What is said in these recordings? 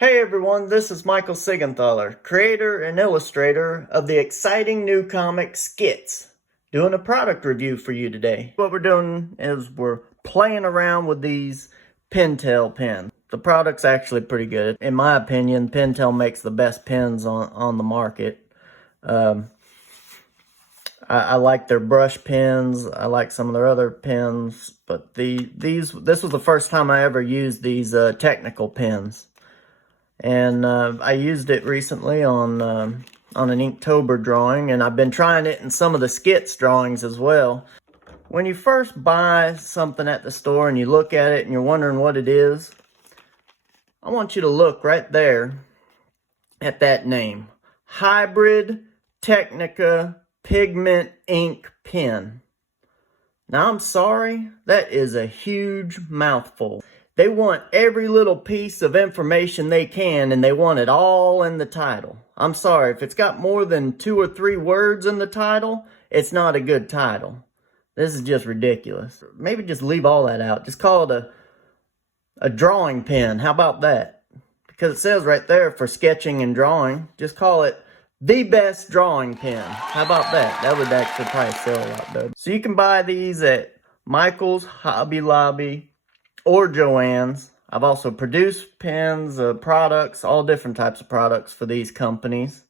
Hey everyone, this is Michael Siegenthaler, creator and illustrator of the exciting new comic SKITS, doing a product review for you today. What we're doing is we're playing around with these Pentel pens. The product's actually pretty good. In my opinion, Pentel makes the best pens on the market. I like their brush pens. I like some of their other pens, but this was the first time I ever used these technical pens. And I used it recently on an Inktober drawing, and I've been trying it in some of the SKITS drawings as well. When you first buy something at the store and you look at it and you're wondering what it is, I want you to look right there at that name. Hybrid Technica Pigment Ink Pen. Now I'm sorry, that is a huge mouthful. They want every little piece of information they can, and they want it all in the title. I'm sorry, if it's got more than 2 or 3 words in the title, it's not a good title. This is just ridiculous. Maybe just leave all that out. Just call it a drawing pen. How about that? Because it says right there for sketching and drawing. Just call it the best drawing pen. How about that? That would actually probably sell a lot better. So you can buy these at Michael's, Hobby Lobby, or Joann's. I've also produced pens, products, all different types of products for these companies.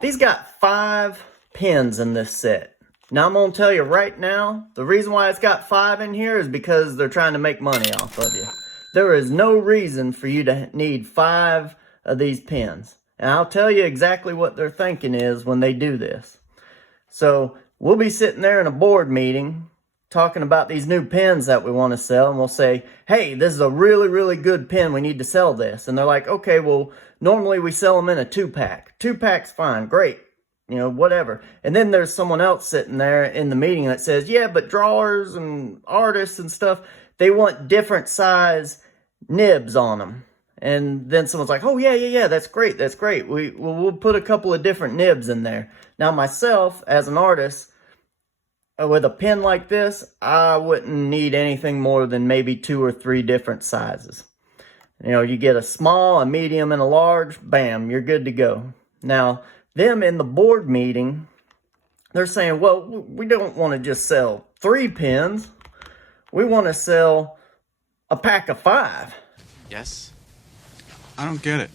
These got 5 pens in this set. Now I'm going to tell you right now, the reason why it's got 5 in here is because they're trying to make money off of you. There is no reason for you to need 5 of these pens. And I'll tell you exactly what their thinking is when they do this. So we'll be sitting there in a board meeting talking about these new pens that we want to sell, and we'll say, hey, this is a really, really good pen. We need to sell this. And they're like, okay, well, normally we sell them in a 2-pack. 2-pack's fine, great, whatever. And then there's someone else sitting there in the meeting that says, yeah, but drawers and artists and stuff, they want different size nibs on them. And then someone's like, oh, yeah, that's great. We'll put a couple of different nibs in there. Now, myself, as an artist, with a pen like this, I wouldn't need anything more than maybe 2 or 3 different sizes. You get a small, a medium, and a large, bam, you're good to go. Now, them in the board meeting, they're saying, well, we don't want to just sell 3 pens. We want to sell a pack of 5. Yes? I don't get it.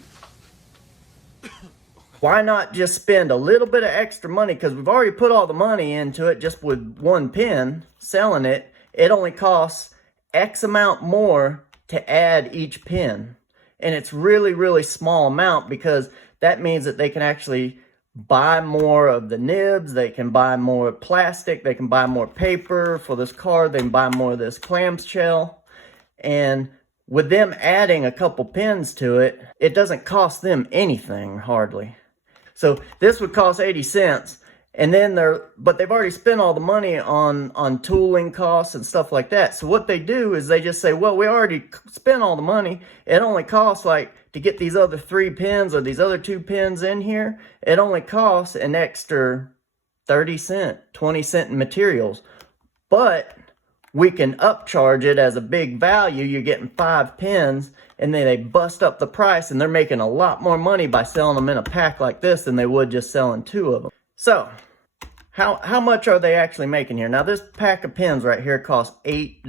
Why not just spend a little bit of extra money? Because we've already put all the money into it just with 1 pen, selling it. It only costs X amount more to add each pen. And it's really, really small amount, because that means that they can actually buy more of the nibs. They can buy more plastic. They can buy more paper for this card. They can buy more of this clamshell. And with them adding a couple pens to it, it doesn't cost them anything, hardly. So this would cost 80 cents, and then but they've already spent all the money on tooling costs and stuff like that. So what they do is they just say, well, we already spent all the money. It only costs, like, to get these other 3 pens or these other 2 pens in here, it only costs an extra 30 cent, 20 cent in materials. But we can upcharge it as a big value. You're getting 5 pens, and then they bust up the price, and they're making a lot more money by selling them in a pack like this than they would just selling 2 of them. So, how much are they actually making here? Now, this pack of pens right here costs $8.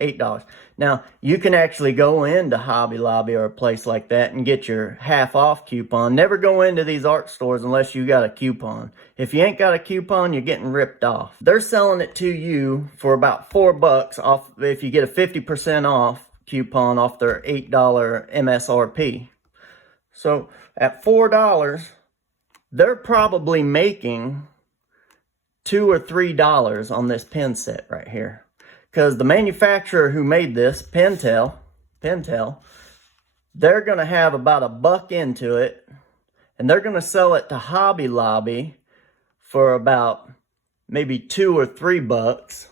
$8. Now, you can actually go into Hobby Lobby or a place like that and get your half-off coupon. Never go into these art stores unless you got a coupon. If you ain't got a coupon, you're getting ripped off. They're selling it to you for about $4 off if you get a 50% off coupon off their $8 MSRP. So, at $4, they're probably making $2 or $3 on this pen set right here. Because the manufacturer who made this, Pentel, they're going to have about $1 into it. And they're going to sell it to Hobby Lobby for about maybe $2 or $3.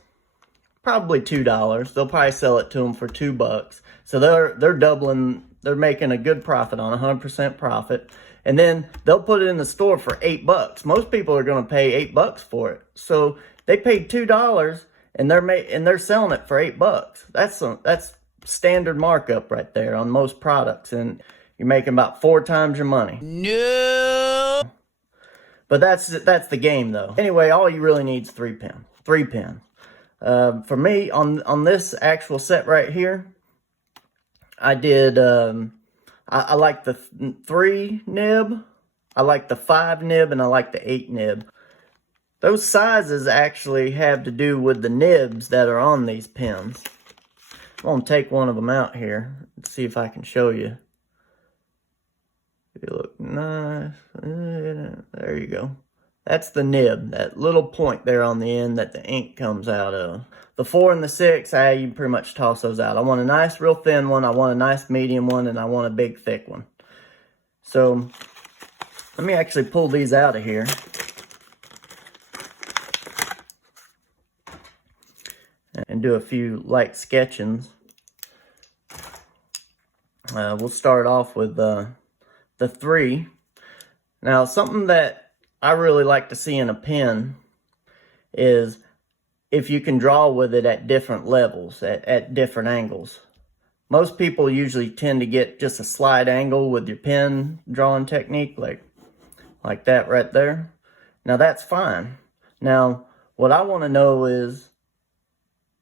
Probably $2. They'll probably sell it to them for $2. So they're doubling, they're making a good profit on 100% profit. And then they'll put it in the store for $8. Most people are going to pay $8 for it. So they paid $2. And they're selling it for $8. That's standard markup right there on most products. And you're making about 4 times your money. No. But that's the game though. Anyway, all you really need is 3 pins. 3 pins. For me, on this actual set right here, I did, I like the 3 nib, I like the 5 nib, and I like the 8 nib. Those sizes actually have to do with the nibs that are on these pins. I'm going to take one of them out here and see if I can show you. They look nice. There you go. That's the nib, that little point there on the end that the ink comes out of. The 4 and the 6, you can pretty much toss those out. I want a nice real thin one, I want a nice medium one, and I want a big thick one. So, let me actually pull these out of here. And do a few light sketchings. We'll start off with the 3. Now, something that I really like to see in a pen is if you can draw with it at different levels, at different angles. Most people usually tend to get just a slight angle with your pen drawing technique, like that right there. Now, that's fine. Now, what I want to know is,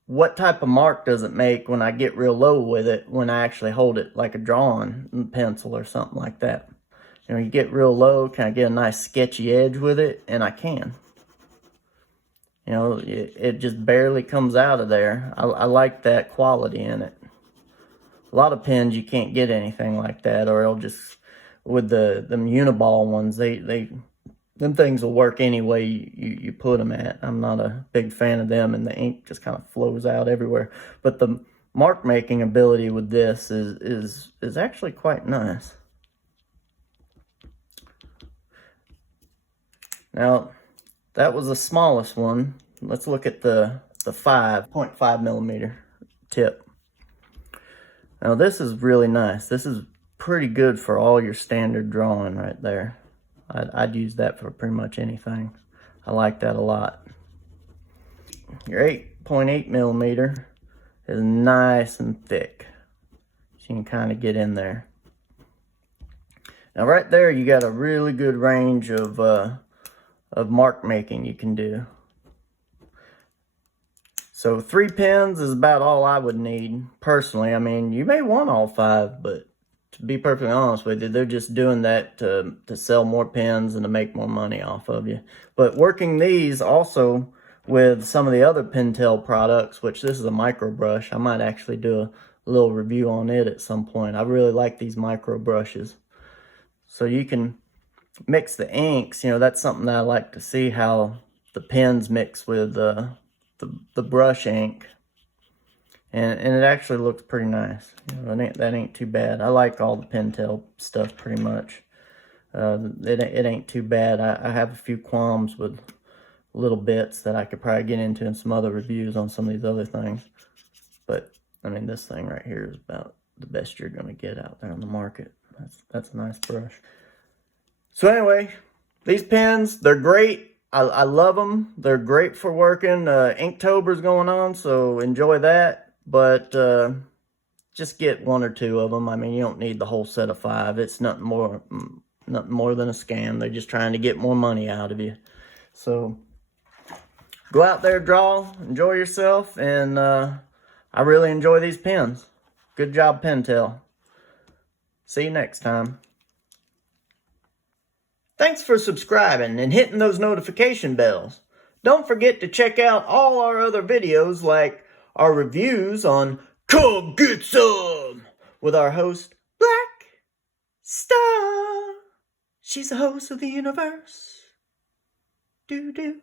what type of mark does it make when I get real low with it, when I actually hold it like a drawing pencil or something like that? You know, you get real low, can I get a nice sketchy edge with it? And I can. You know, it just barely comes out of there. I like that quality in it. A lot of pens, you can't get anything like that, or it'll just, with them uniball ones, them things will work any way you put them at. I'm not a big fan of them, and the ink just kind of flows out everywhere. But the mark making ability with this is actually quite nice. Now, that was the smallest one. Let's look at the 5.5 millimeter tip. Now, this is really nice. This is pretty good for all your standard drawing right there. I'd use that for pretty much anything. I like that a lot. Your 8.8 millimeter is nice and thick. So you can kind of get in there. Now right there, you got a really good range of mark making you can do. So 3 pens is about all I would need personally. I mean, you may want all 5, but to be perfectly honest with you, they're just doing that to sell more pens and to make more money off of you. But working these also with some of the other Pentel products, which this is a micro brush. I might actually do a little review on it at some point. I really like these micro brushes. So you can mix the inks. You know, that's something that I like to see, how the pens mix with the brush ink. And it actually looks pretty nice. You know, that ain't too bad. I like all the Pentel stuff pretty much. It ain't too bad. I have a few qualms with little bits that I could probably get into in some other reviews on some of these other things. But, I mean, this thing right here is about the best you're going to get out there on the market. That's a nice brush. So anyway, these pens, they're great. I love them. They're great for working. Inktober's going on, so enjoy that. But just get 1 or 2 of them. I mean, you don't need the whole set of 5. It's nothing more than a scam. They're just trying to get more money out of you. So go out there, draw, enjoy yourself, and I really enjoy these pens. Good job, Pentel. See you next time. Thanks for subscribing and hitting those notification bells. Don't forget to check out all our other videos, like our reviews on Come Get Some with our host, Black Star. She's the host of the universe. Doo-doo.